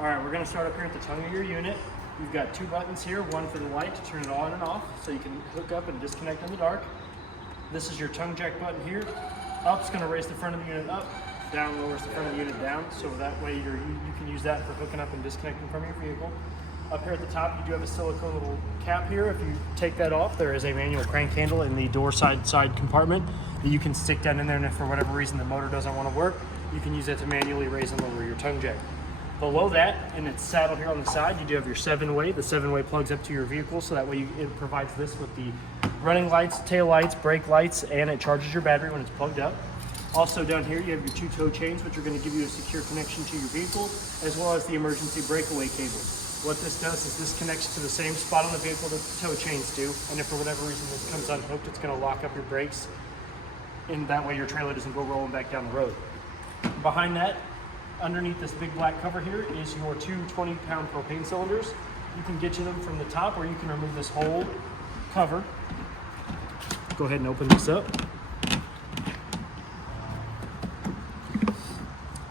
All right, we're gonna start up here at the tongue of your unit. You've got two buttons here, one for the light to turn it on and off, so you can hook up and disconnect in the dark. This is your tongue jack button here. Up's gonna raise the front of the unit up, down lowers the front of the unit down, so that way you can use that for hooking up and disconnecting from your vehicle. Up here at the top, you do have a silicone little cap here. If you take that off, there is a manual crank handle in the door side compartment that you can stick down in there, and if for whatever reason the motor doesn't want to work, you can use that to manually raise and lower your tongue jack. Below that, and it's saddled here on the side, you do have your 7-way. The 7-way plugs up to your vehicle, so that way it provides this with the running lights, tail lights, brake lights, and it charges your battery when it's plugged up. Also down here, you have your 2 tow chains, which are going to give you a secure connection to your vehicle, as well as the emergency breakaway cable. What this does is this connects to the same spot on the vehicle that the tow chains do, and if for whatever reason this comes unhooked, it's going to lock up your brakes, and that way your trailer doesn't go rolling back down the road. Behind that, underneath this big black cover here, is your 2 20-pound propane cylinders. You can get to them from the top, or you can remove this whole cover. Go ahead and open this up.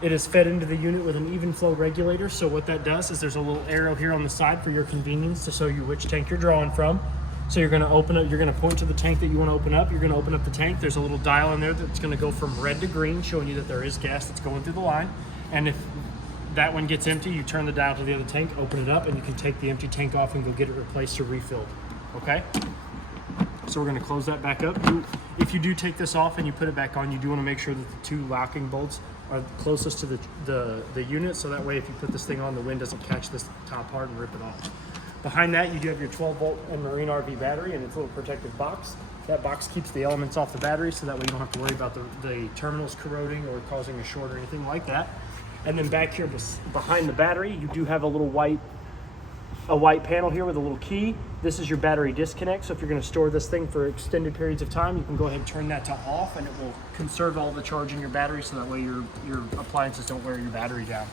It is fed into the unit with an even flow regulator. So what that does is there's a little arrow here on the side for your convenience to show you which tank you're drawing from. So you're gonna open it, you're gonna point to the tank that you wanna open up. You're gonna open up the tank. There's a little dial in there that's gonna go from red to green, showing you that there is gas that's going through the line. And if that one gets empty, you turn the dial to the other tank, open it up, and you can take the empty tank off and go get it replaced or refilled, okay? So we're gonna close that back up. If you do take this off and you put it back on, you do wanna make sure that the 2 locking bolts are closest to the unit, so that way if you put this thing on, the wind doesn't catch this top part and rip it off. Behind that, you do have your 12-volt and Marine RV battery and its little protective box. That box keeps the elements off the battery, so that way you don't have to worry about the terminals corroding or causing a short or anything like that. And then back here behind the battery, you do have a white panel here with a little key. This is your battery disconnect, so if you're going to store this thing for extended periods of time, you can go ahead and turn that to off, and it will conserve all the charge in your battery, so that way your appliances don't wear your battery down.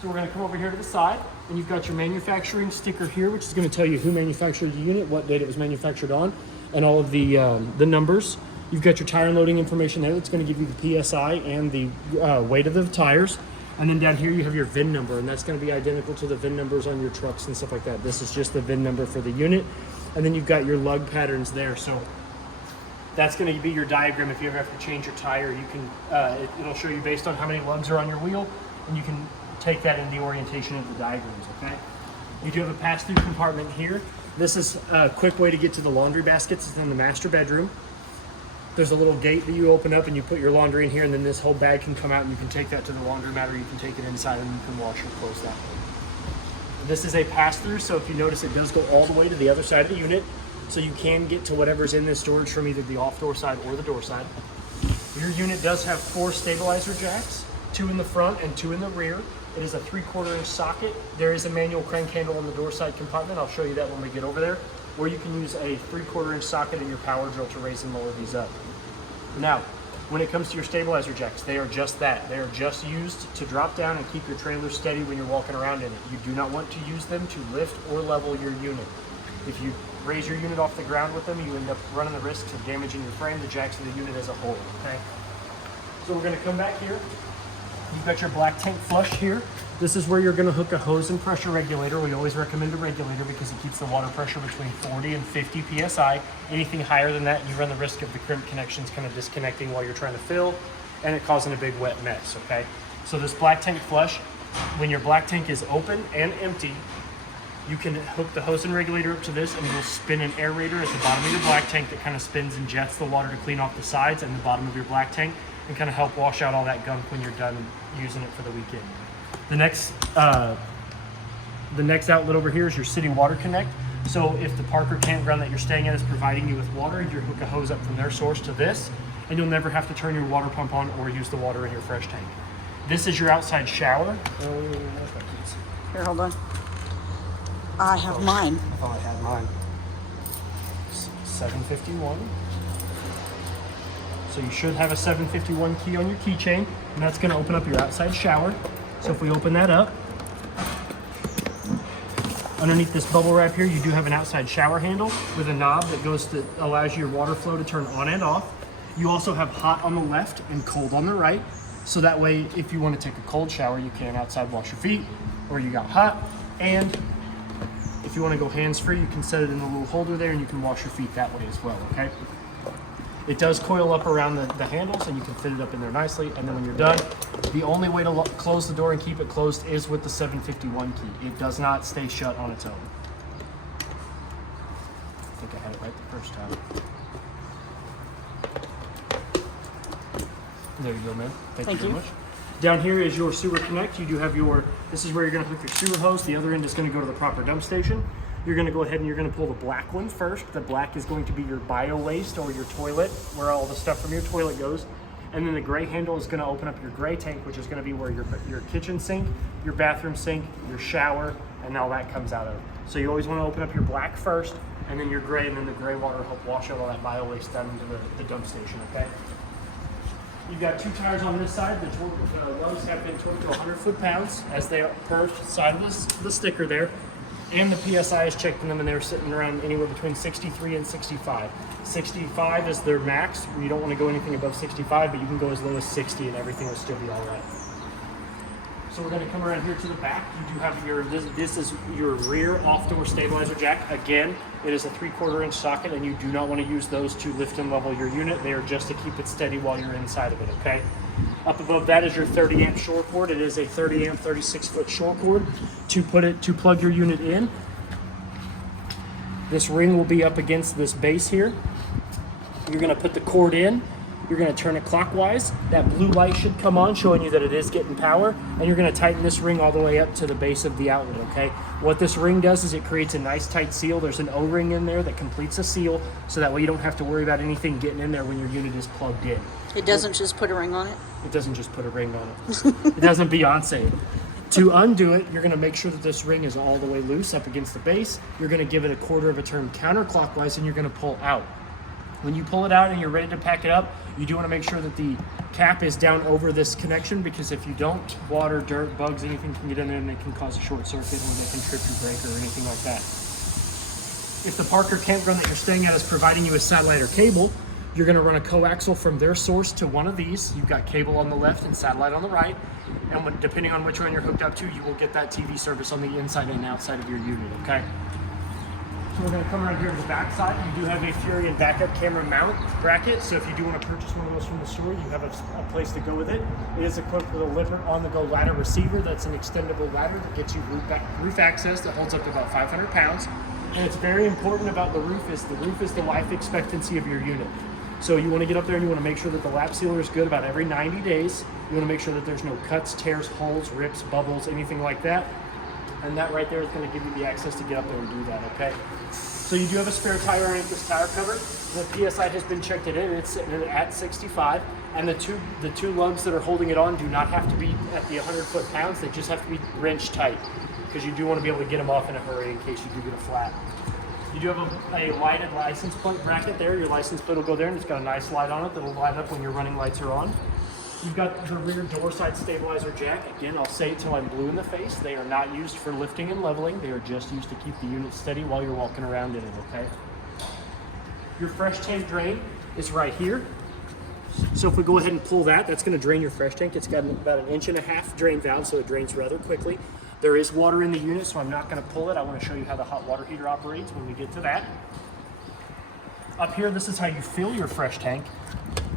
So we're going to come over here to the side, and you've got your manufacturing sticker here, which is going to tell you who manufactured the unit, what date it was manufactured on, and all of the numbers. You've got your tire loading information there that's going to give you the PSI and the weight of the tires. And then down here you have your VIN number, and that's going to be identical to the VIN numbers on your trucks and stuff like that. This is just the VIN number for the unit. And then you've got your lug patterns there. So that's going to be your diagram. If you ever have to change your tire, you can it'll show you based on how many lugs are on your wheel, and you can take that in the orientation of the diagrams, okay? You do have a pass-through compartment here. This is a quick way to get to the laundry baskets. It's in the master bedroom. There's a little gate that you open up and you put your laundry in here, and then this whole bag can come out and you can take that to the laundromat, or you can take it inside and you can wash your clothes that way. This is a pass-through, so if you notice, it does go all the way to the other side of the unit, so you can get to whatever's in this storage from either the off-door side or the door side. Your unit does have 4 stabilizer jacks, 2 in the front and 2 in the rear. It is a 3/4 inch socket. There is a manual crank handle on the door side compartment. I'll show you that when we get over there. Or you can use a 3/4 inch socket in your power drill to raise and lower these up. Now, when it comes to your stabilizer jacks, they are just that. They are just used to drop down and keep your trailer steady when you're walking around in it. You do not want to use them to lift or level your unit. If you raise your unit off the ground with them, you end up running the risk of damaging your frame, the jacks, and the unit as a whole, okay? So we're gonna come back here. You've got your black tank flush here. This is where you're gonna hook a hose and pressure regulator. We always recommend a regulator because it keeps the water pressure between 40 and 50 PSI. Anything higher than that, you run the risk of the crimp connections kind of disconnecting while you're trying to fill, and it causing a big wet mess, okay? So this black tank flush, when your black tank is open and empty, you can hook the hose and regulator up to this, and you'll spin an aerator at the bottom of your black tank that kind of spins and jets the water to clean off the sides and the bottom of your black tank, and kind of help wash out all that gunk when you're done using it for the weekend. The next outlet over here is your city water connect. So if the Parker campground that you're staying at is providing you with water, you hook a hose up from their source to this, and you'll never have to turn your water pump on or use the water in your fresh tank. This is your outside shower. Here, hold on. I have mine. I thought I had mine. 751. So you should have a 751 key on your keychain, and that's going to open up your outside shower. So if we open that up, underneath this bubble wrap here, you do have an outside shower handle with a knob that allows your water flow to turn on and off. You also have hot on the left and cold on the right. So that way, if you want to take a cold shower, you can outside wash your feet. where you got hot. And if you want to go hands-free, you can set it in the little holder there and you can wash your feet that way as well, okay? It does coil up around the handles and you can fit it up in there nicely. And then when you're done, the only way to close the door and keep it closed is with the 751 key. It does not stay shut on its own. I think I had it right the first time. There you go, man. Thank you very much. Down here is your sewer connect. You do have this is where you're gonna hook your sewer hose. The other end is gonna go to the proper dump station. You're gonna go ahead and you're gonna pull the black one first. The black is going to be your bio waste or your toilet, where all the stuff from your toilet goes. And then the gray handle is gonna open up your gray tank, which is gonna be where your kitchen sink, your bathroom sink, your shower, and all that comes out of. So you always wanna open up your black first, and then your gray, and then the gray water will help wash out all that bio waste down into the dump station, okay? You've got 2 tires on this side. The lugs have been torqued to 100 foot-pounds as they are per side of the sticker there. And the PSI is checked in them, and they're sitting around anywhere between 63 and 65. 65 is their max. You don't want to go anything above 65, but you can go as low as 60 and everything will still be all right. So we're going to come around here to the back. You do have this is your rear off-door stabilizer jack. Again, it is a 3/4 inch socket, and you do not want to use those to lift and level your unit. They are just to keep it steady while you're inside of it, okay? Up above that is your 30 amp short cord. It is a 30 amp, 36 foot short cord to plug your unit in. This ring will be up against this base here. You're going to put the cord in. You're going to turn it clockwise. That blue light should come on, showing you that it is getting power. And you're going to tighten this ring all the way up to the base of the outlet, okay? What this ring does is it creates a nice tight seal. There's an O-ring in there that completes a seal, so that way you don't have to worry about anything getting in there when your unit is plugged in. It doesn't just put a ring on it? It doesn't just put a ring on it. It doesn't Beyonce it. To undo it, you're going to make sure that this ring is all the way loose up against the base. You're going to give it a 1/4 of a turn counterclockwise, and you're going to pull out. When you pull it out and you're ready to pack it up, you do want to make sure that the cap is down over this connection, because if you don't, water, dirt, bugs, anything can get in there and it can cause a short circuit, or they can trip your breaker or anything like that. If the Parker campground that you're staying at is providing you with satellite or cable, you're going to run a coaxial from their source to one of these. You've got cable on the left and satellite on the right, and depending on which one you're hooked up to, you will get that TV service on the inside and outside of your unit, okay? So we're going to come around here to the back side. You do have a Furion backup camera mount bracket, so if you do want to purchase one of those from the store, you have a place to go with it. It is equipped with a Lipper on-the-go ladder receiver. That's an extendable ladder that gets you roof access that holds up to about 500 pounds. And it's very important about the roof is the life expectancy of your unit. So you want to get up there and you want to make sure that the lap sealer is good about every 90 days. You want to make sure that there's no cuts, tears, holes, rips, bubbles, anything like that. And that right there is going to give you the access to get up there and do that, okay? So you do have a spare tire underneath this tire cover. The PSI has been checked in. It's sitting at 65. And the two lugs that are holding it on do not have to be at the 100 foot-pounds. They just have to be wrenched tight, because you do want to be able to get them off in a hurry in case you do get a flat. You do have a lighted license plate bracket there. Your license plate will go there, and it's got a nice light on it that will light up when your running lights are on. You've got the rear door side stabilizer jack. Again, I'll say it till I'm blue in the face. They are not used for lifting and leveling. They are just used to keep the unit steady while you're walking around in it, okay? Your fresh tank drain is right here. So if we go ahead and pull that, that's going to drain your fresh tank. It's got about 1.5 inch drain valve, so it drains rather quickly. There is water in the unit, so I'm not going to pull it. I want to show you how the hot water heater operates when we get to that. Up here, this is how you fill your fresh tank.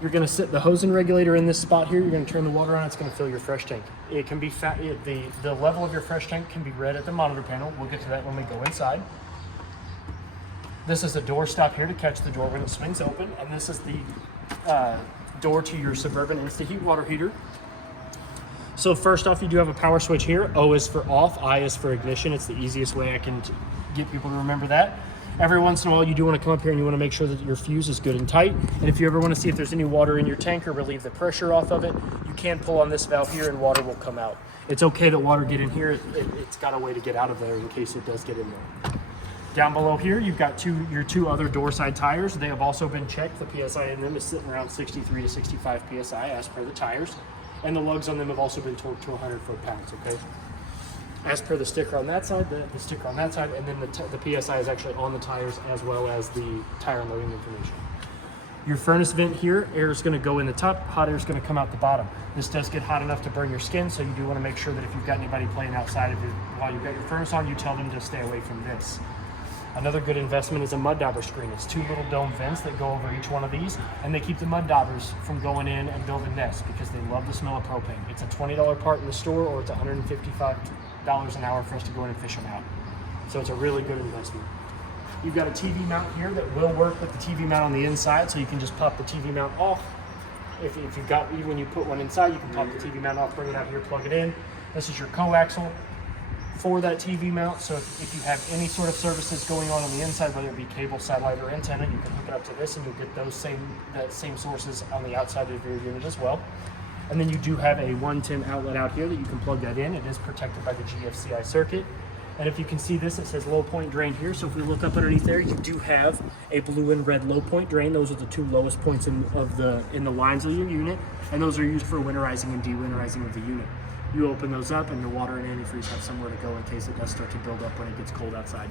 You're going to sit the hose and regulator in this spot here. You're going to turn the water on. It's going to fill your fresh tank. It can be the level of your fresh tank can be read at the monitor panel. We'll get to that when we go inside. This is a door stop here to catch the door when it swings open, and this is the door to your Suburban Insta-Heat water heater. So first off, you do have a power switch here. O is for off, I is for ignition. It's the easiest way I can get people to remember that. Every once in a while, you do want to come up here and you want to make sure that your fuse is good and tight. And if you ever want to see if there's any water in your tank or relieve the pressure off of it, you can pull on this valve here and water will come out. It's okay that water get in here. It's got a way to get out of there in case it does get in there. Down below here, you've got your two other door side tires. They have also been checked. The PSI in them is sitting around 63 to 65 PSI as per the tires. And the lugs on them have also been torqued to 100 foot-pounds, okay? As per the sticker on that side, the sticker on that side, and then the PSI is actually on the tires as well as the tire loading information. Your furnace vent here, air is going to go in the top, hot air is going to come out the bottom. This does get hot enough to burn your skin, so you do want to make sure that if you've got anybody playing outside of it while you've got your furnace on, you tell them to stay away from this. Another good investment is a mud dauber screen. It's 2 little dome vents that go over each one of these, and they keep the mud daubers from going in and building nests because they love the smell of propane. It's a $20 part in the store, or it's $155 an hour for us to go in and fish them out. So it's a really good investment. You've got a TV mount here that will work with the TV mount on the inside, so you can just pop the TV mount off. If you've got, even when you put one inside, you can pop the TV mount off, bring it out here, plug it in. This is your coaxial for that TV mount, so if you have any sort of services going on the inside, whether it be cable, satellite, or antenna, you can hook it up to this and you'll get those same sources on the outside of your unit as well. And then you do have a 110 outlet out here that you can plug that in. It is protected by the GFCI circuit. And if you can see this, it says low point drain here. So if we look up underneath there, you do have a blue and red low point drain. Those are the 2 lowest points in the lines of your unit, and those are used for winterizing and dewinterizing of the unit. You open those up, and your water and antifreeze have somewhere to go in case it does start to build up when it gets cold outside.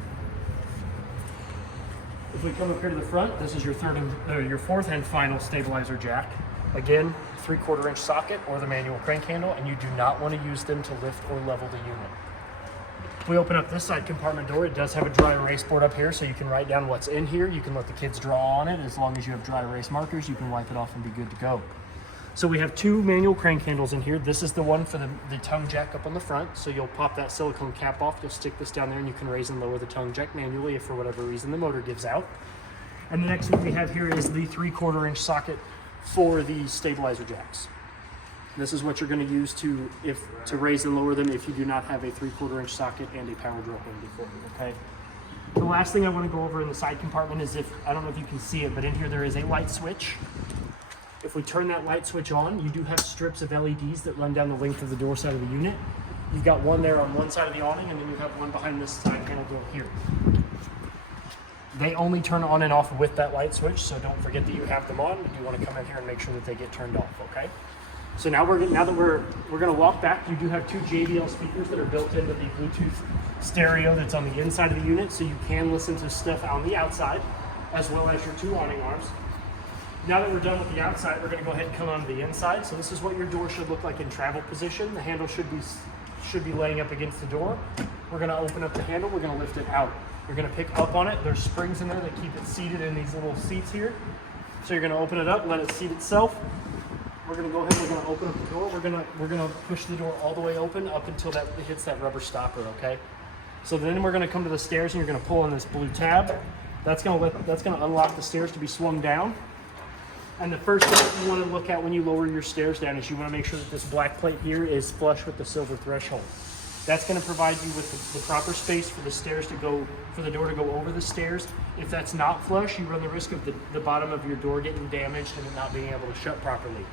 If we come up here to the front, this is your 4th and final stabilizer jack. Again, 3/4 inch socket or the manual crank handle, and you do not want to use them to lift or level the unit. If we open up this side compartment door, it does have a dry erase board up here, so you can write down what's in here. You can let the kids draw on it. As long as you have dry erase markers, you can wipe it off and be good to go. So we have 2 manual crank handles in here. This is the one for the tongue jack up on the front. So you'll pop that silicone cap off, you'll stick this down there, and you can raise and lower the tongue jack manually if for whatever reason the motor gives out. And the next one we have here is the 3/4 inch socket for the stabilizer jacks. This is what you're going to use to raise and lower them if you do not have a 3/4 inch socket and a power drill handy for you, okay? The last thing I want to go over in the side compartment is I don't know if you can see it, but in here there is a light switch. If we turn that light switch on, you do have strips of LEDs that run down the length of the door side of the unit. You've got one there on one side of the awning, and then you have one behind this side panel door here. They only turn on and off with that light switch, so don't forget that you have them on. You want to come in here and make sure that they get turned off, okay? So now we're going to walk back. You do have 2 JBL speakers that are built into the Bluetooth stereo that's on the inside of the unit, so you can listen to stuff on the outside, as well as your 2 awning arms. Now that we're done with the outside, we're going to go ahead and come on to the inside. So this is what your door should look like in travel position. The handle should be laying up against the door. We're going to open up the handle. We're going to lift it out. You're going to pick up on it. There's springs in there that keep it seated in these little seats here. So you're going to open it up, let it seat itself. We're going to go ahead. We're going to open up the door. We're going to push the door all the way open up until it hits that rubber stopper. Okay. So then we're going to come to the stairs, and you're going to pull on this blue tab. That's going to unlock the stairs to be swung down. And the first thing you want to look at when you lower your stairs down is you want to make sure that this black plate here is flush with the silver threshold. That's going to provide you with the proper space for the door to go over the stairs. If that's not flush, you run the risk of the bottom of your door getting damaged and it not being able to shut properly.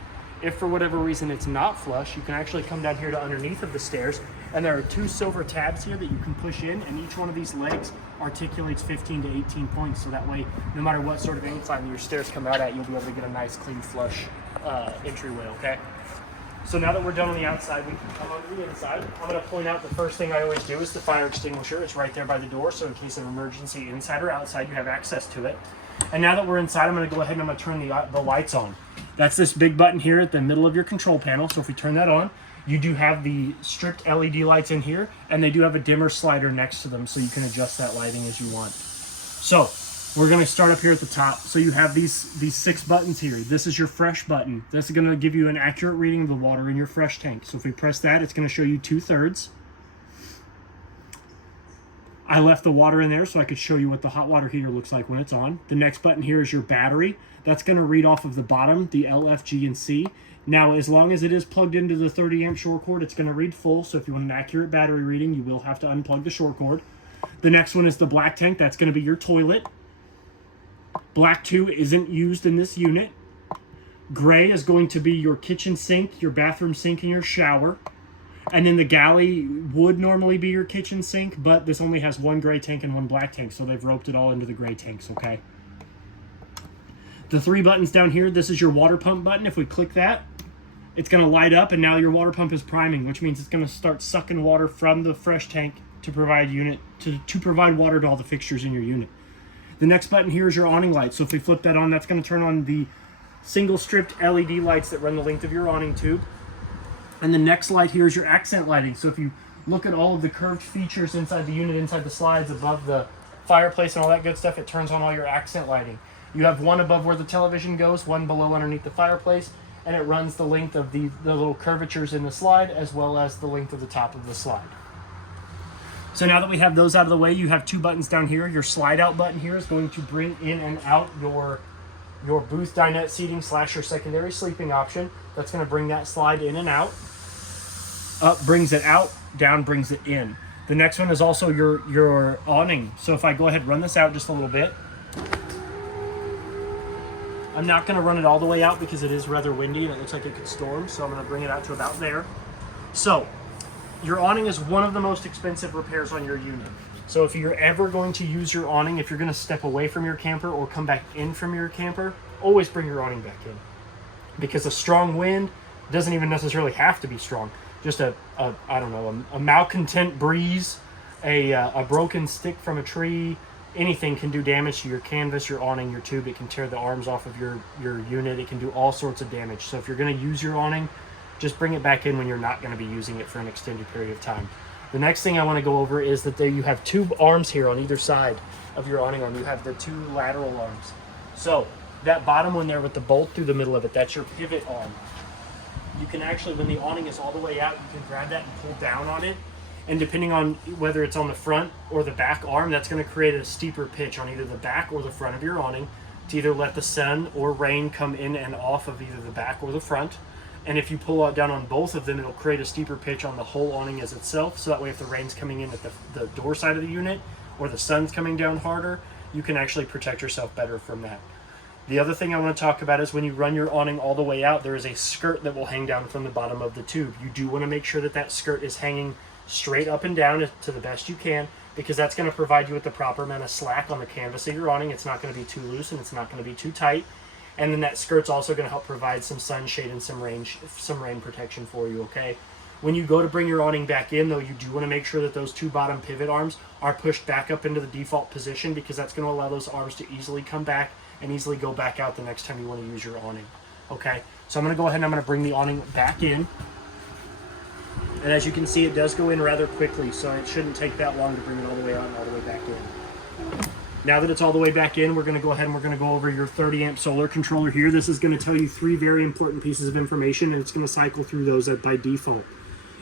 If for whatever reason it's not flush, you can actually come down here to underneath of the stairs, and there are 2 silver tabs here that you can push in, and each one of these legs articulates 15 to 18 points, so that way no matter what sort of incline your stairs come out at, you'll be able to get a nice clean flush entryway, okay? So now that we're done on the outside, we can come on to the inside. I'm going to point out the first thing I always do is the fire extinguisher. It's right there by the door, so in case of emergency inside or outside, you have access to it. And now that we're inside, I'm going to go ahead and I'm going to turn the lights on. That's this big button here at the middle of your control panel. So if we turn that on, you do have the strict LED lights in here, and they do have a dimmer slider next to them, so you can adjust that lighting as you want. So we're going to start up here at the top. So you have these 6 buttons here. This is your fresh button. This is going to give you an accurate reading of the water in your fresh tank. So if we press that, it's going to show you 2/3. I left the water in there so I could show you what the hot water heater looks like when it's on. The next button here is your battery. That's going to read off of the bottom, the L, F, G, and C. Now, as long as it is plugged into the 30 amp short cord, it's going to read full. So if you want an accurate battery reading, you will have to unplug the short cord. The next one is the black tank. That's going to be your toilet. Black 2 isn't used in this unit. Gray is going to be your kitchen sink, your bathroom sink, and your shower. And then the galley would normally be your kitchen sink, but this only has 1 gray tank and 1 black tank, so they've roped it all into the gray tanks, okay? The 3 buttons down here, this is your water pump button. If we click that, it's going to light up, and now your water pump is priming, which means it's going to start sucking water from the fresh tank to provide provide water to all the fixtures in your unit. The next button here is your awning light. So if we flip that on, that's going to turn on the single stripped LED lights that run the length of your awning tube. And the next light here is your accent lighting. So if you look at all of the curved features inside the unit, inside the slides, above the fireplace and all that good stuff, it turns on all your accent lighting. You have one above where the television goes, one below underneath the fireplace, and it runs the length of the little curvatures in the slide as well as the length of the top of the slide. So now that we have those out of the way, you have two buttons down here. Your slide out button here is going to bring in and out your booth dinette seating / your secondary sleeping option. That's going to bring that slide in and out. Up brings it out, down brings it in. The next one is also your awning. So if I go ahead and run this out just a little bit, I'm not going to run it all the way out because it is rather windy and it looks like it could storm, so I'm going to bring it out to about there. So your awning is one of the most expensive repairs on your unit. So if you're ever going to use your awning, if you're going to step away from your camper or come back in from your camper, always bring your awning back in. Because a strong wind doesn't even necessarily have to be strong. Just a malcontent breeze, a broken stick from a tree, anything can do damage to your canvas, your awning, your tube. It can tear the arms off of your unit. It can do all sorts of damage. So if you're going to use your awning, just bring it back in when you're not going to be using it for an extended period of time. The next thing I want to go over is that you have two arms here on either side of your awning arm. You have the two lateral arms. So that bottom one there with the bolt through the middle of it, that's your pivot arm. You can actually, when the awning is all the way out, you can grab that and pull down on it. And depending on whether it's on the front or the back arm, that's going to create a steeper pitch on either the back or the front of your awning to either let the sun or rain come in and off of either the back or the front. And if you pull it down on both of them, it'll create a steeper pitch on the whole awning as itself. So that way if the rain's coming in at the door side of the unit or the sun's coming down harder, you can actually protect yourself better from that. The other thing I want to talk about is when you run your awning all the way out, there is a skirt that will hang down from the bottom of the tube. You do want to make sure that that skirt is hanging straight up and down to the best you can, because that's going to provide you with the proper amount of slack on the canvas of your awning. It's not going to be too loose and it's not going to be too tight. And then that skirt's also going to help provide some sunshade and some rain protection for you, okay? When you go to bring your awning back in, though, you do want to make sure that those two bottom pivot arms are pushed back up into the default position, because that's going to allow those arms to easily come back and easily go back out the next time you want to use your awning, okay? So I'm going to go ahead and I'm going to bring the awning back in. And as you can see, it does go in rather quickly, so it shouldn't take that long to bring it all the way out and all the way back in. Now that it's all the way back in, we're going to go ahead and we're going to go over your 30 amp solar controller here. This is going to tell you three very important pieces of information, and it's going to cycle through those by default.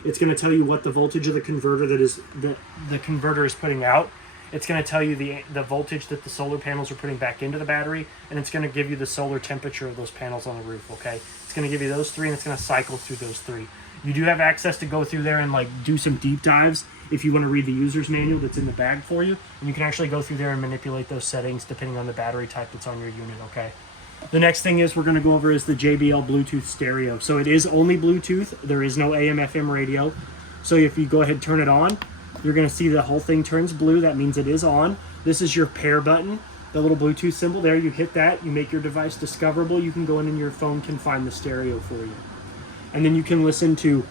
It's going to tell you what the voltage of the converter the converter is putting out. It's going to tell you the voltage that the solar panels are putting back into the battery, and it's going to give you the solar temperature of those panels on the roof, okay? It's going to give you those three, and it's going to cycle through those three. You do have access to go through there and do some deep dives if you want to read the user's manual that's in the bag for you, and you can actually go through there and manipulate those settings depending on the battery type that's on your unit, okay? The next thing we're going to go over is the JBL Bluetooth stereo. So it is only Bluetooth. There is no AM FM radio. So if you go ahead and turn it on, you're going to see the whole thing turns blue. That means it is on. This is your pair button, the little Bluetooth symbol there. You hit that, you make your device discoverable. You can go in and your phone can find the stereo for you. And then you can listen to,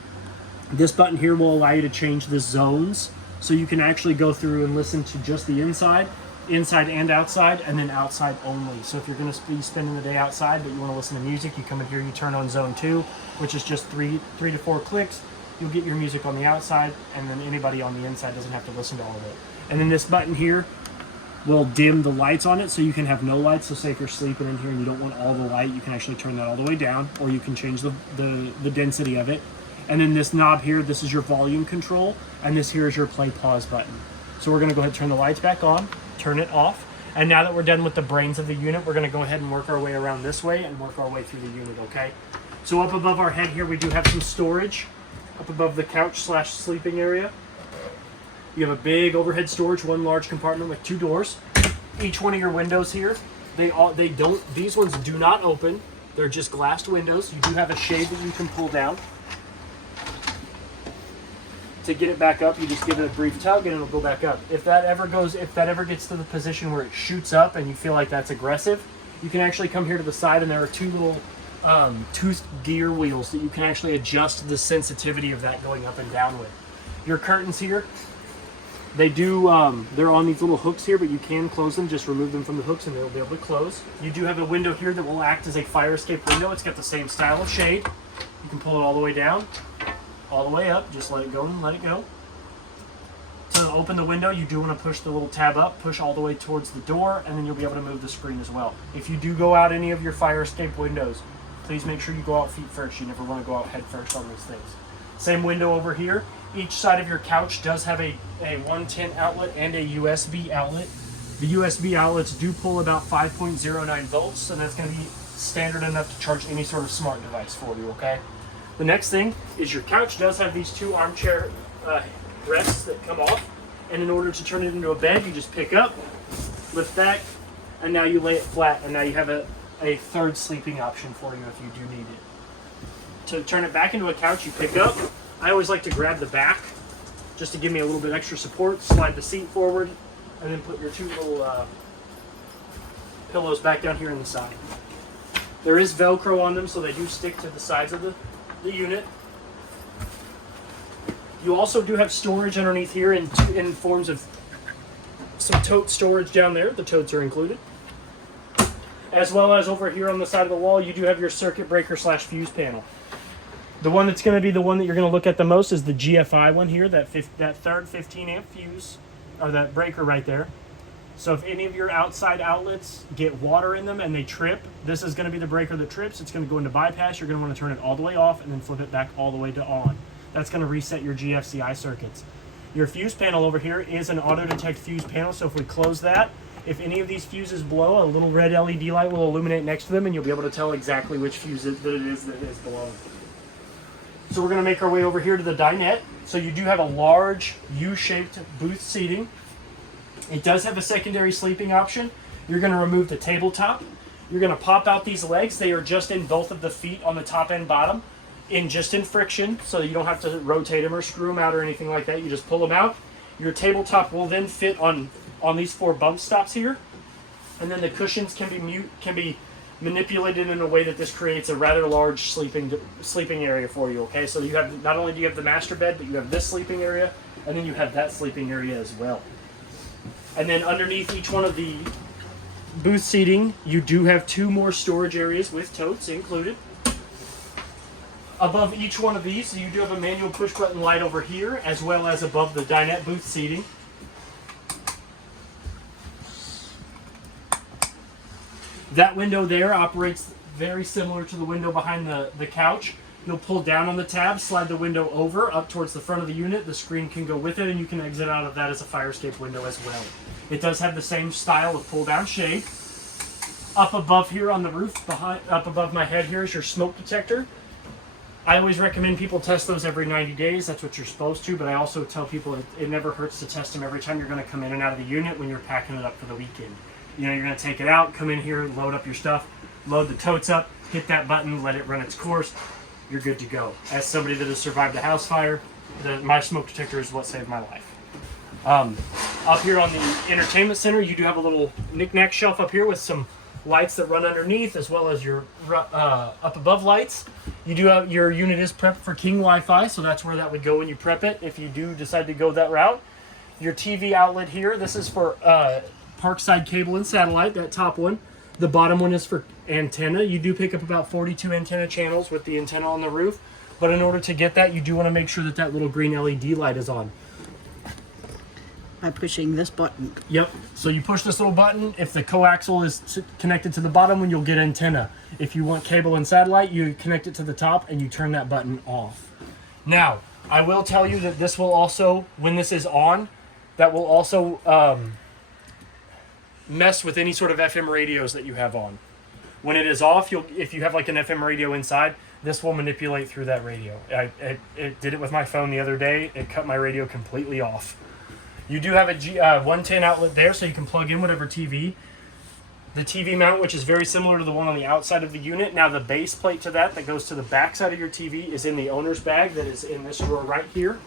this button here will allow you to change the zones. So you can actually go through and listen to just the inside and outside, and then outside only. So if you're going to be spending the day outside but you want to listen to music, you come in here, you turn on zone 2, which is just three to four clicks. You'll get your music on the outside, and then anybody on the inside doesn't have to listen to all of it. And then this button here will dim the lights on it, so you can have no lights. So say if you're sleeping in here and you don't want all the light, you can actually turn that all the way down, or you can change the density of it. And then this knob here, this is your volume control, and this here is your play pause button. So we're going to go ahead and turn the lights back on, turn it off, and now that we're done with the brains of the unit, we're going to go ahead and work our way around this way and work our way through the unit, okay? So up above our head here, we do have some storage up above the couch / sleeping area. You have a big overhead storage, one large compartment with two doors. Each one of your windows here, these ones do not open. They're just glassed windows. You do have a shade that you can pull down. To get it back up, you just give it a brief tug and it'll go back up. If that ever gets to the position where it shoots up and you feel like that's aggressive, you can actually come here to the side, and there are two little toothed gear wheels that you can actually adjust the sensitivity of that going up and down with. Your curtains here, They do, they're on these little hooks here, but you can close them. Just remove them from the hooks and they'll be able to close. You do have a window here that will act as a fire escape window. It's got the same style of shade. You can pull it all the way down, all the way up. Just let it go and let it go. To open the window, you do want to push the little tab up, push all the way towards the door, and then you'll be able to move the screen as well. If you do go out any of your fire escape windows, please make sure you go out feet first. You never want to go out head first on these things. Same window over here. Each side of your couch does have a 110 outlet and a USB outlet. The USB outlets do pull about 5.09 volts, so that's going to be standard enough to charge any sort of smart device for you, okay? The next thing is your couch does have these two armchair rests that come off, and in order to turn it into a bed, you just pick up, lift that, and now you lay it flat, and now you have a third sleeping option for you if you do need it. To turn it back into a couch, you pick up. I always like to grab the back just to give me a little bit extra support, slide the seat forward, and then put your two little pillows back down here in the side. There is Velcro on them, so they do stick to the sides of the unit. You also do have storage underneath here in forms of some tote storage down there. The totes are included. As well as over here on the side of the wall, you do have your circuit breaker / fuse panel. The one that's going to be the one that you're going to look at the most is the GFI one here, that third 15 amp fuse, or that breaker right there. So if any of your outside outlets get water in them and they trip, this is going to be the breaker that trips. It's going to go into bypass. You're going to want to turn it all the way off and then flip it back all the way to on. That's going to reset your GFCI circuits. Your fuse panel over here is an auto detect fuse panel, so if we close that, if any of these fuses blow, a little red LED light will illuminate next to them and you'll be able to tell exactly which fuse that it is blowing. So we're going to make our way over here to the dinette. So you do have a large U-shaped booth seating. It does have a secondary sleeping option. You're going to remove the tabletop. You're going to pop out these legs. They are just in both of the feet on the top and bottom, in friction, so you don't have to rotate them or screw them out or anything like that. You just pull them out. Your tabletop will then fit on these 4 bump stops here, and then the cushions can be manipulated in a way that this creates a rather large sleeping area for you. Okay, so you have, not only do you have the master bed, but you have this sleeping area, and then you have that sleeping area as well. And then underneath each one of the booth seating, you do have 2 more storage areas with totes included. Above each one of these, you do have a manual push button light over here, as well as above the dinette booth seating. That window there operates very similar to the window behind the couch. You'll pull down on the tab, slide the window over up towards the front of the unit. The screen can go with it, and you can exit out of that as a fire escape window as well. It does have the same style of pull-down shade. Up above here on the roof, up above my head here, is your smoke detector. I always recommend people test those every 90 days. That's what you're supposed to, but I also tell people it never hurts to test them every time you're going to come in and out of the unit when you're packing it up for the weekend. You know, you're going to take it out, come in here, load up your stuff, load the totes up, hit that button, let it run its course. You're good to go. As somebody that has survived a house fire, my smoke detector is what saved my life. Up here on the entertainment center, you do have a little knick-knack shelf up here with some lights that run underneath, as well as your up above lights. You do have, your unit is prepped for King Wi-Fi, so that's where that would go when you prep it, if you do decide to go that route. Your TV outlet here, this is for Parkside cable and satellite, that top one. The bottom one is for antenna. You do pick up about 42 antenna channels with the antenna on the roof, but in order to get that, you do want to make sure that that little green LED light is on. By pushing this button. Yep. So you push this little button. If the coaxial is connected to the bottom one, you'll get antenna. If you want cable and satellite, you connect it to the top and you turn that button off. Now, I will tell you that this will also, when this is on, that will also mess with any sort of FM radios that you have on. When it is off, if you have like an FM radio inside, this will manipulate through that radio. It did it with my phone the other day. It cut my radio completely off. You do have a 110 outlet there, so you can plug in whatever TV. The TV mount, which is very similar to the one on the outside of the unit. Now the base plate to that goes to the back side of your TV is in the owner's bag that is in this drawer right here.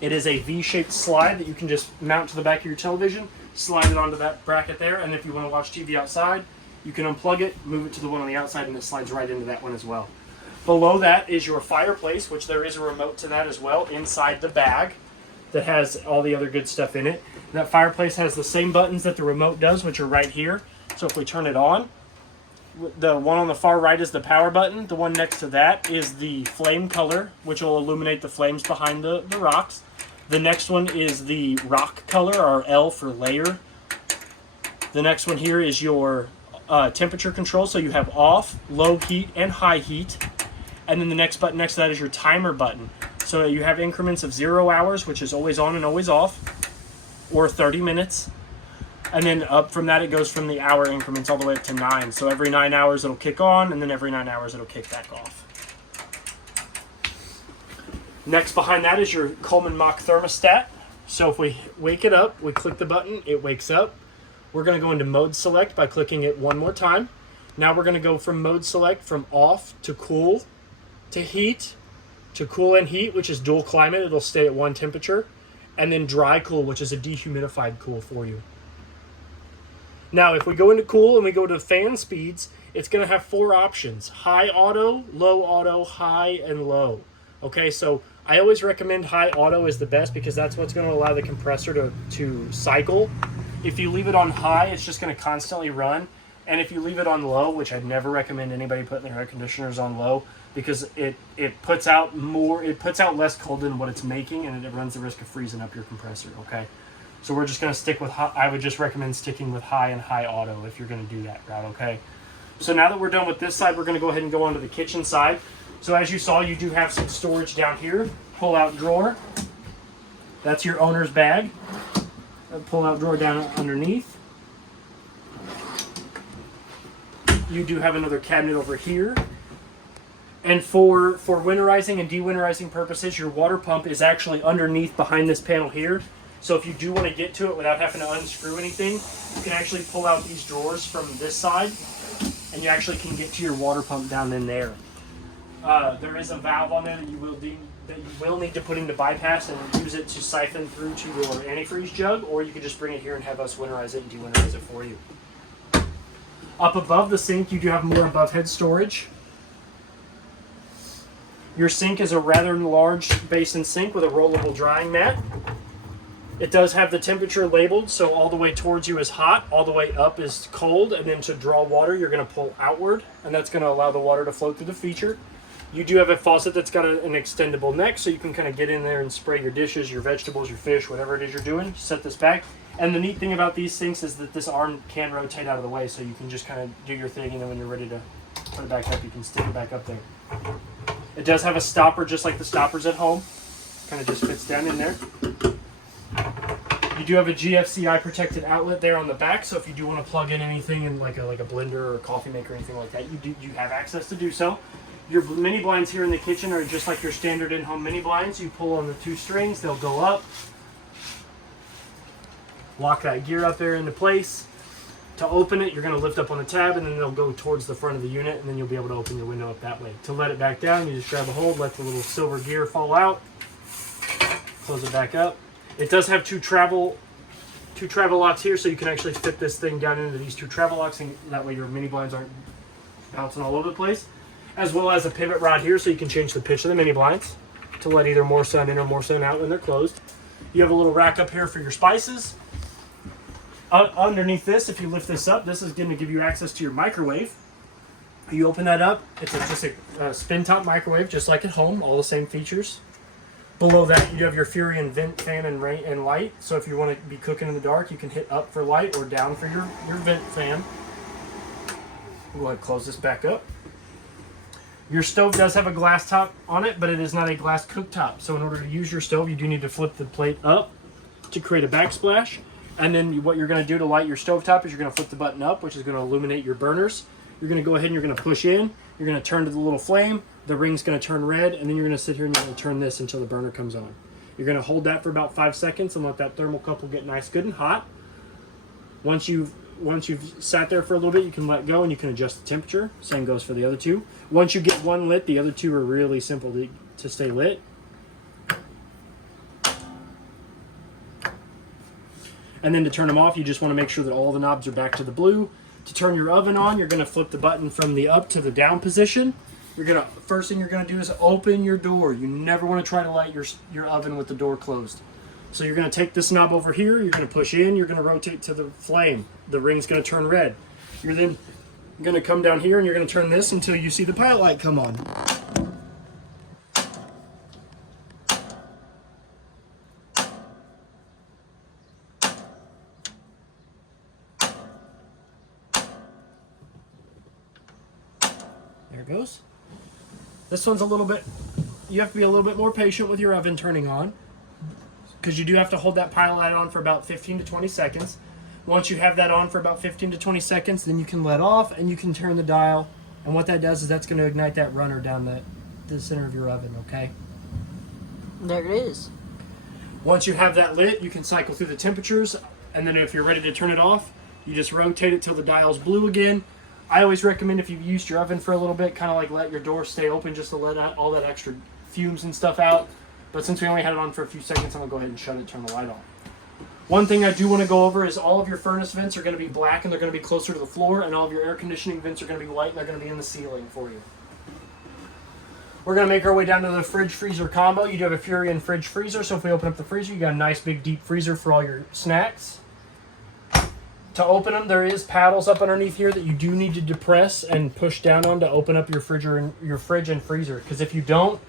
It is a V-shaped slide that you can just mount to the back of your television, slide it onto that bracket there, and if you want to watch TV outside, you can unplug it, move it to the one on the outside, and it slides right into that one as well. Below that is your fireplace, which there is a remote to that as well inside the bag. that has all the other good stuff in it. That fireplace has the same buttons that the remote does, which are right here. So if we turn it on, the one on the far right is the power button. The one next to that is the flame color, which will illuminate the flames behind the rocks. The next one is the rock color, or L for layer. The next one here is your temperature control. So you have off, low heat, and high heat. And then the next button next to that is your timer button. So you have increments of 0 hours, which is always on and always off, or 30 minutes. And then up from that, it goes from the hour increments all the way up to 9. So every 9 hours it'll kick on, and then every 9 hours it'll kick back off. Next behind that is your Coleman Mach thermostat. So if we wake it up, we click the button, it wakes up. We're going to go into mode select by clicking it one more time. Now we're going to go from mode select from off to cool to heat to cool and heat, which is dual climate. It'll stay at one temperature. And then dry cool, which is a dehumidified cool for you. Now, if we go into cool and we go to fan speeds, it's going to have 4 options: high auto, high, and low. Okay, so I always recommend high auto is the best because that's what's going to allow the compressor to cycle. If you leave it on high, it's just going to constantly run. And if you leave it on low, which I'd never recommend anybody putting their air conditioners on low, because it puts out less cold than what it's making, and it runs the risk of freezing up your compressor. Okay, so we're just going to stick with high. I would just recommend sticking with high and high auto if you're going to do that route. Okay, so now that we're done with this side, we're going to go ahead and go on to the kitchen side. So as you saw, you do have some storage down here. Pull out drawer. That's your owner's bag. Pull out drawer down underneath. You do have another cabinet over here. And for winterizing and dewinterizing purposes, your water pump is actually underneath behind this panel here. So if you do want to get to it without having to unscrew anything, you can actually pull out these drawers from this side, and you actually can get to your water pump down in there. There is a valve on there that you will need to put into bypass and use it to siphon through to your antifreeze jug, or you can just bring it here and have us winterize it and dewinterize it for you. Up above the sink, you do have more above head storage. Your sink is a rather large basin sink with a rollable drying mat. It does have the temperature labeled, so all the way towards you is hot, all the way up is cold, and then to draw water, you're going to pull outward, and that's going to allow the water to flow through the feature. You do have a faucet that's got an extendable neck, so you can kind of get in there and spray your dishes, your vegetables, your fish, whatever it is you're doing. Set this back. And the neat thing about these sinks is that this arm can rotate out of the way, so you can just kind of do your thing, and then when you're ready to put it back up, you can stick it back up there. It does have a stopper just like the stoppers at home. Kind of just fits down in there. You do have a GFCI protected outlet there on the back, so if you do want to plug in anything in like a blender or a coffee maker or anything like that, you have access to do so. Your mini blinds here in the kitchen are just like your standard in-home mini blinds. You pull on the 2 strings, they'll go up. Lock that gear up there into place. To open it, you're going to lift up on the tab, and then they'll go towards the front of the unit, and then you'll be able to open your window up that way. To let it back down, you just grab a hold, let the little silver gear fall out, close it back up. It does have two travel locks here, so you can actually fit this thing down into these 2 travel locks, and that way your mini blinds aren't bouncing all over the place. As well as a pivot rod here, so you can change the pitch of the mini blinds to let either more sun in or more sun out when they're closed. You have a little rack up here for your spices. Underneath this, if you lift this up, this is going to give you access to your microwave. You open that up, it's just a spin top microwave, just like at home, all the same features. Below that, you have your Furion vent fan and light. So if you want to be cooking in the dark, you can hit up for light or down for your vent fan. We'll go ahead and close this back up. Your stove does have a glass top on it, but it is not a glass cooktop. So in order to use your stove, you do need to flip the plate up to create a backsplash. And then what you're going to do to light your stovetop is you're going to flip the button up, which is going to illuminate your burners. You're going to go ahead and you're going to push in. You're going to turn to the little flame. The ring's going to turn red, and then you're going to sit here and you're going to turn this until the burner comes on. You're going to hold that for about 5 seconds and let that thermocouple get nice, good, and hot. Once you've sat there for a little bit, you can let go and you can adjust the temperature. Same goes for the other 2. Once you get one lit, the other 2 are really simple to stay lit. And then to turn them off, you just want to make sure that all the knobs are back to the blue. To turn your oven on, you're going to flip the button from the up to the down position. First thing you're going to do is open your door. You never want to try to light your oven with the door closed. So you're going to take this knob over here, you're going to push in, you're going to rotate to the flame. The ring's going to turn red. You're then going to come down here and you're going to turn this until you see the pilot light come on. There it goes. This one's a little bit, you have to be a little bit more patient with your oven turning on, because you do have to hold that pilot light on for about 15 to 20 seconds. Once you have that on for about 15 to 20 seconds, then you can let off and you can turn the dial. And what that does is that's going to ignite that runner down the center of your oven, okay? There it is. Once you have that lit, you can cycle through the temperatures, and then if you're ready to turn it off, you just rotate it till the dial's blue again. I always recommend, if you've used your oven for a little bit, kind of like let your door stay open just to let out all that extra fumes and stuff out. But since we only had it on for a few seconds, I'm going to go ahead and shut it, turn the light on. One thing I do want to go over is all of your furnace vents are going to be black and they're going to be closer to the floor, and all of your air conditioning vents are going to be white and they're going to be in the ceiling for you. We're going to make our way down to the fridge freezer combo. You do have a Furion fridge freezer, so if we open up the freezer, you got a nice big deep freezer for all your snacks. To open them, there is paddles up underneath here that you do need to depress and push down on to open up your fridge and freezer. Because if you don't,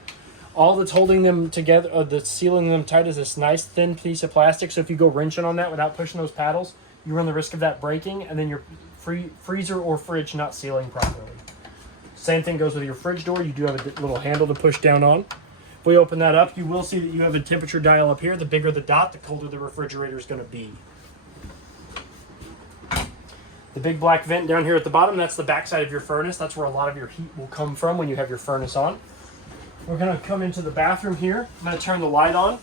all that's holding them together, that's sealing them tight, is this nice thin piece of plastic. So if you go wrenching on that without pushing those paddles, you run the risk of that breaking, and then your freezer or fridge not sealing properly. Same thing goes with your fridge door. You do have a little handle to push down on. If we open that up, you will see that you have a temperature dial up here. The bigger the dot, the colder the refrigerator is going to be. The big black vent down here at the bottom, that's the backside of your furnace. That's where a lot of your heat will come from when you have your furnace on. We're going to come into the bathroom here. I'm going to turn the light on.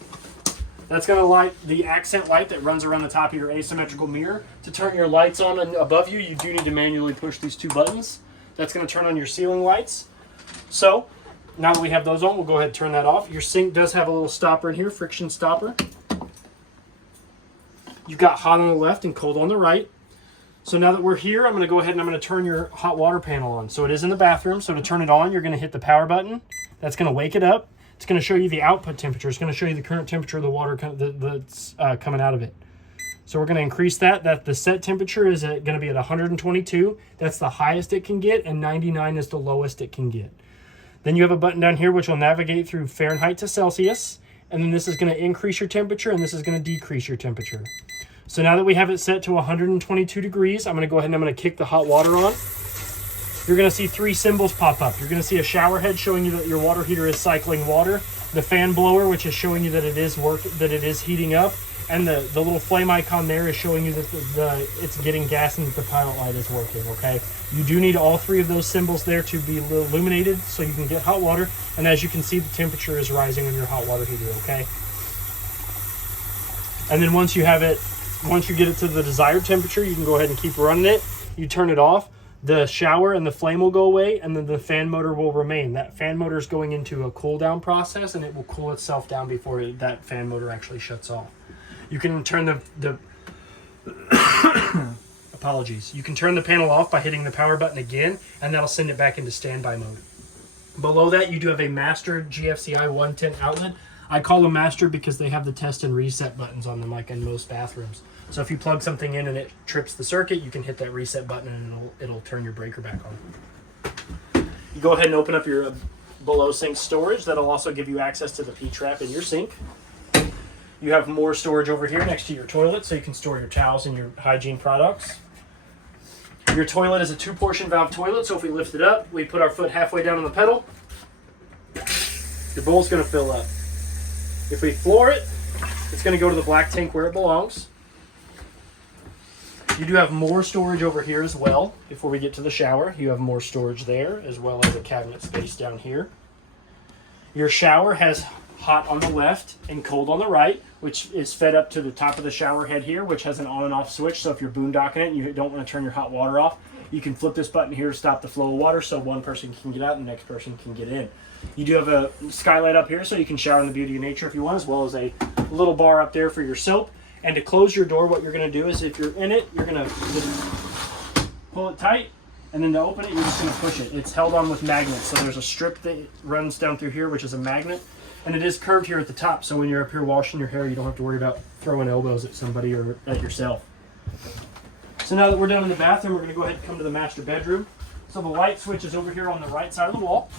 That's going to light the accent light that runs around the top of your asymmetrical mirror. To turn your lights on and above you, you do need to manually push these two buttons. That's going to turn on your ceiling lights. So, now that we have those on, we'll go ahead and turn that off. Your sink does have a little stopper in here, friction stopper. You've got hot on the left and cold on the right. So now that we're here, I'm going to go ahead and I'm going to turn your hot water panel on. So it is in the bathroom. So to turn it on, you're going to hit the power button. That's going to wake it up. It's going to show you the output temperature. It's going to show you the current temperature of the water that's coming out of it. So we're going to increase that. The set temperature is going to be at 122. That's the highest it can get, and 99 is the lowest it can get. Then you have a button down here which will navigate through Fahrenheit to Celsius. And then this is going to increase your temperature, and this is going to decrease your temperature. So now that we have it set to 122 degrees, I'm going to go ahead and I'm going to kick the hot water on. You're going to see three symbols pop up. You're going to see a shower head showing you that your water heater is cycling water, the fan blower, which is showing you that it is heating up, and the little flame icon there is showing you that it's getting gas and that the pilot light is working, okay? You do need all three of those symbols there to be illuminated so you can get hot water, and as you can see, the temperature is rising on your hot water heater, okay? And then once you get it to the desired temperature, you can go ahead and keep running it. You turn it off. The shower and the flame will go away, and then the fan motor will remain. That fan motor is going into a cool down process, and it will cool itself down before that fan motor actually shuts off. You can turn the apologies. You can turn the panel off by hitting the power button again, and that'll send it back into standby mode. Below that, you do have a master GFCI 110 outlet. I call them master because they have the test and reset buttons on them, like in most bathrooms. So if you plug something in and it trips the circuit, you can hit that reset button and it'll turn your breaker back on. You go ahead and open up your below sink storage. That'll also give you access to the P-trap in your sink. You have more storage over here next to your toilet, so you can store your towels and your hygiene products. Your toilet is a 2-portion valve toilet, so if we lift it up, we put our foot halfway down on the pedal, your bowl's going to fill up. If we floor it, it's going to go to the black tank where it belongs. You do have more storage over here as well. Before we get to the shower, you have more storage there, as well as a cabinet space down here. Your shower has hot on the left and cold on the right, which is fed up to the top of the shower head here, which has an on and off switch. So if you're boondocking it and you don't want to turn your hot water off, you can flip this button here to stop the flow of water so one person can get out and the next person can get in. You do have a skylight up here so you can shower in the beauty of nature if you want, as well as a little bar up there for your soap. And to close your door, what you're going to do is if you're in it, you're going to just pull it tight, and then to open it, you're just going to push it. It's held on with magnets, so there's a strip that runs down through here, which is a magnet. And it is curved here at the top, so when you're up here washing your hair, you don't have to worry about throwing elbows at somebody or at yourself. So now that we're done in the bathroom, we're going to go ahead and come to the master bedroom. So the light switch is over here on the right side of the wall,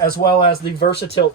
as well as the Versatilt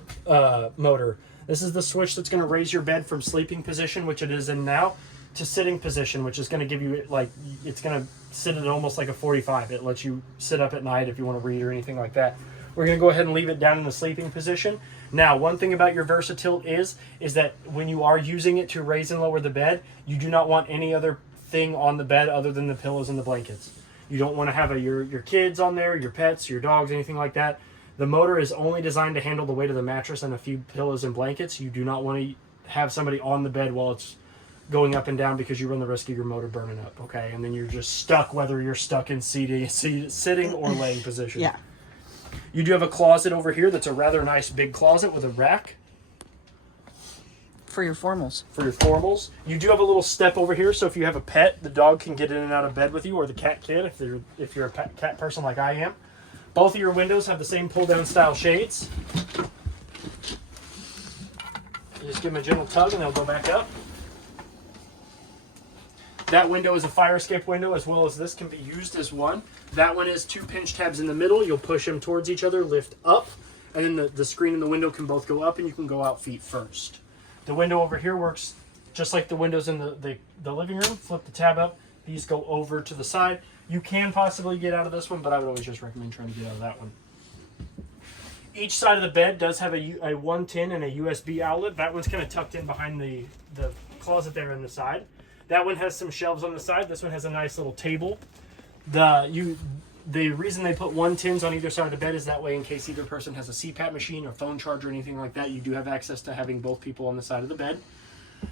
motor. This is the switch that's going to raise your bed from sleeping position, which it is in now, to sitting position, which is going to give you, like, it's going to sit at almost like a 45. It lets you sit up at night if you want to read or anything like that. We're going to go ahead and leave it down in the sleeping position. Now, one thing about your Versatilt is that when you are using it to raise and lower the bed, you do not want any other thing on the bed other than the pillows and the blankets. You don't want to have your kids on there, your pets, your dogs, anything like that. The motor is only designed to handle the weight of the mattress and a few pillows and blankets. You do not want to have somebody on the bed while it's going up and down, because you run the risk of your motor burning up, okay? And then you're just stuck, whether you're stuck in sitting or laying position. Yeah. You do have a closet over here that's a rather nice big closet with a rack. For your formals. For your formals. You do have a little step over here, so if you have a pet, the dog can get in and out of bed with you, or the cat can if you're a cat person like I am. Both of your windows have the same pull-down style shades. You just give them a gentle tug and they'll go back up. That window is a fire escape window, as well as this can be used as one. That one is 2 pinch tabs in the middle. You'll push them towards each other, lift up, and then the screen and the window can both go up, and you can go out feet first. The window over here works just like the windows in the living room. Flip the tab up. These go over to the side. You can possibly get out of this one, but I would always just recommend trying to get out of that one. Each side of the bed does have a 110 and a USB outlet. That one's kind of tucked in behind the closet there on the side. That one has some shelves on the side. This one has a nice little table. The reason they put 110s on either side of the bed is that way, in case either person has a CPAP machine or phone charger or anything like that, you do have access to having both people on the side of the bed.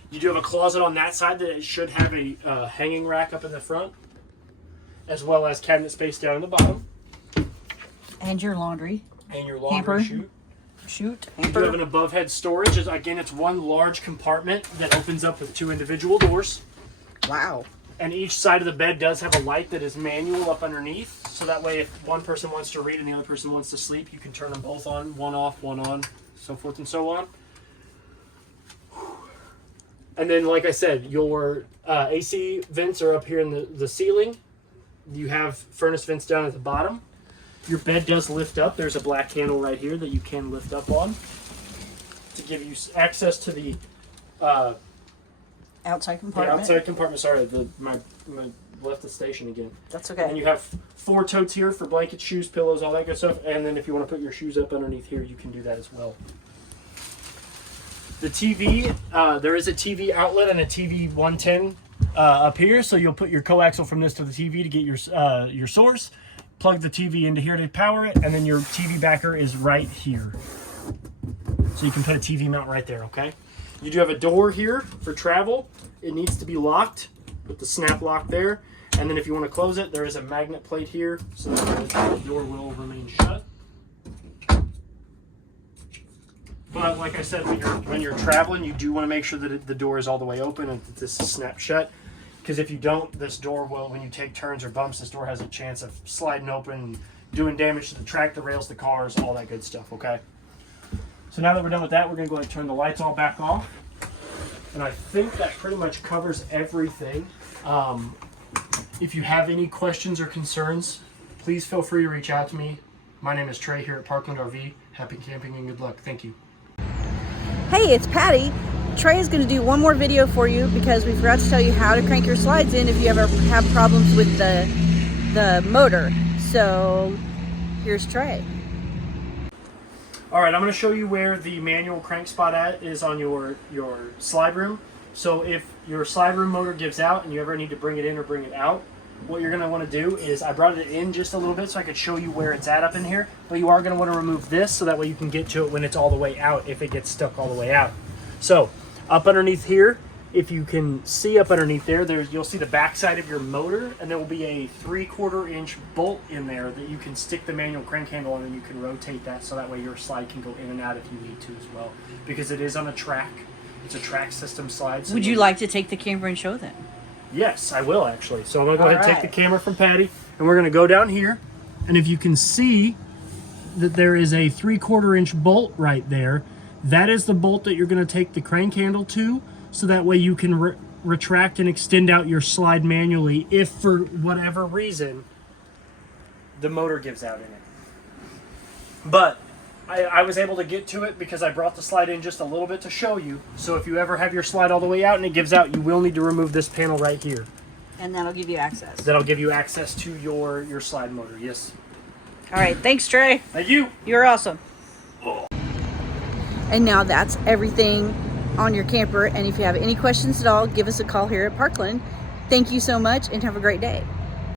You do have a closet on that side that it should have a hanging rack up in the front, as well as cabinet space down in the bottom. And your laundry. And your laundry hamper. chute. Hamper. You do have an above head storage. Again, it's one large compartment that opens up with 2 individual doors. Wow. And each side of the bed does have a light that is manual up underneath. So that way, if one person wants to read and the other person wants to sleep, you can turn them both on, one off, one on, so forth and so on. And then, like I said, your AC vents are up here in the ceiling. You have furnace vents down at the bottom. Your bed does lift up. There's a black handle right here that you can lift up on to give you access to the outside compartment. outside compartment. Sorry, my left the station again. That's okay. And you have 4 totes here for blankets, shoes, pillows, all that good stuff. And then if you want to put your shoes up underneath here, you can do that as well. The TV, there is a TV outlet and a TV 110 up here. So you'll put your coaxial from this to the TV to get your source. Plug the TV into here to power it, and then your TV backer is right here. So you can put a TV mount right there, okay? You do have a door here for travel. It needs to be locked with the snap lock there. And then if you want to close it, there is a magnet plate here, so that the door will remain shut. But like I said, when you're traveling, you do want to make sure that the door is all the way open and that this is snapped shut. Because if you don't, this door will, when you take turns or bumps, this door has a chance of sliding open and doing damage to the track, the rails, the cars, all that good stuff, okay? So now that we're done with that, we're going to go ahead and turn the lights all back off. And I think that pretty much covers everything. If you have any questions or concerns, please feel free to reach out to me. My name is Trey here at Parkland RV. Happy camping and good luck. Thank you. Hey, it's Patty. Trey is going to do one more video for you because we forgot to tell you how to crank your slides in if you ever have problems with the motor. So here's Trey. All right, I'm going to show you where the manual crank spot is on your slide room. So if your slide room motor gives out and you ever need to bring it in or bring it out, what you're going to want to do is, I brought it in just a little bit so I could show you where it's at up in here, but you are going to want to remove this so that way you can get to it when it's all the way out, if it gets stuck all the way out. So up underneath here, if you can see up underneath there, you'll see the back side of your motor, and there will be a 3/4 inch bolt in there that you can stick the manual crank handle on, and you can rotate that so that way your slide can go in and out if you need to as well, because it is on a track. It's a track system slide. So Would you like to take the camera and show them? Yes, I will actually. So I'm going to go ahead and All take the right. camera from Patty, and we're going to go down here, and if you can see that there is a 3/4 inch bolt right there, That is the bolt that you're going to take the crank handle to, so that way you can retract and extend out your slide manually if for whatever reason the motor gives out in it. But I was able to get to it because I brought the slide in just a little bit to show you. So if you ever have your slide all the way out and it gives out, you will need to remove this panel right here. And that'll give you access. That'll give you access to your slide motor, yes. All right, thanks, Trey. Thank you. You're awesome. And now that's everything on your camper. And if you have any questions at all, give us a call here at Parkland. Thank you so much and have a great day.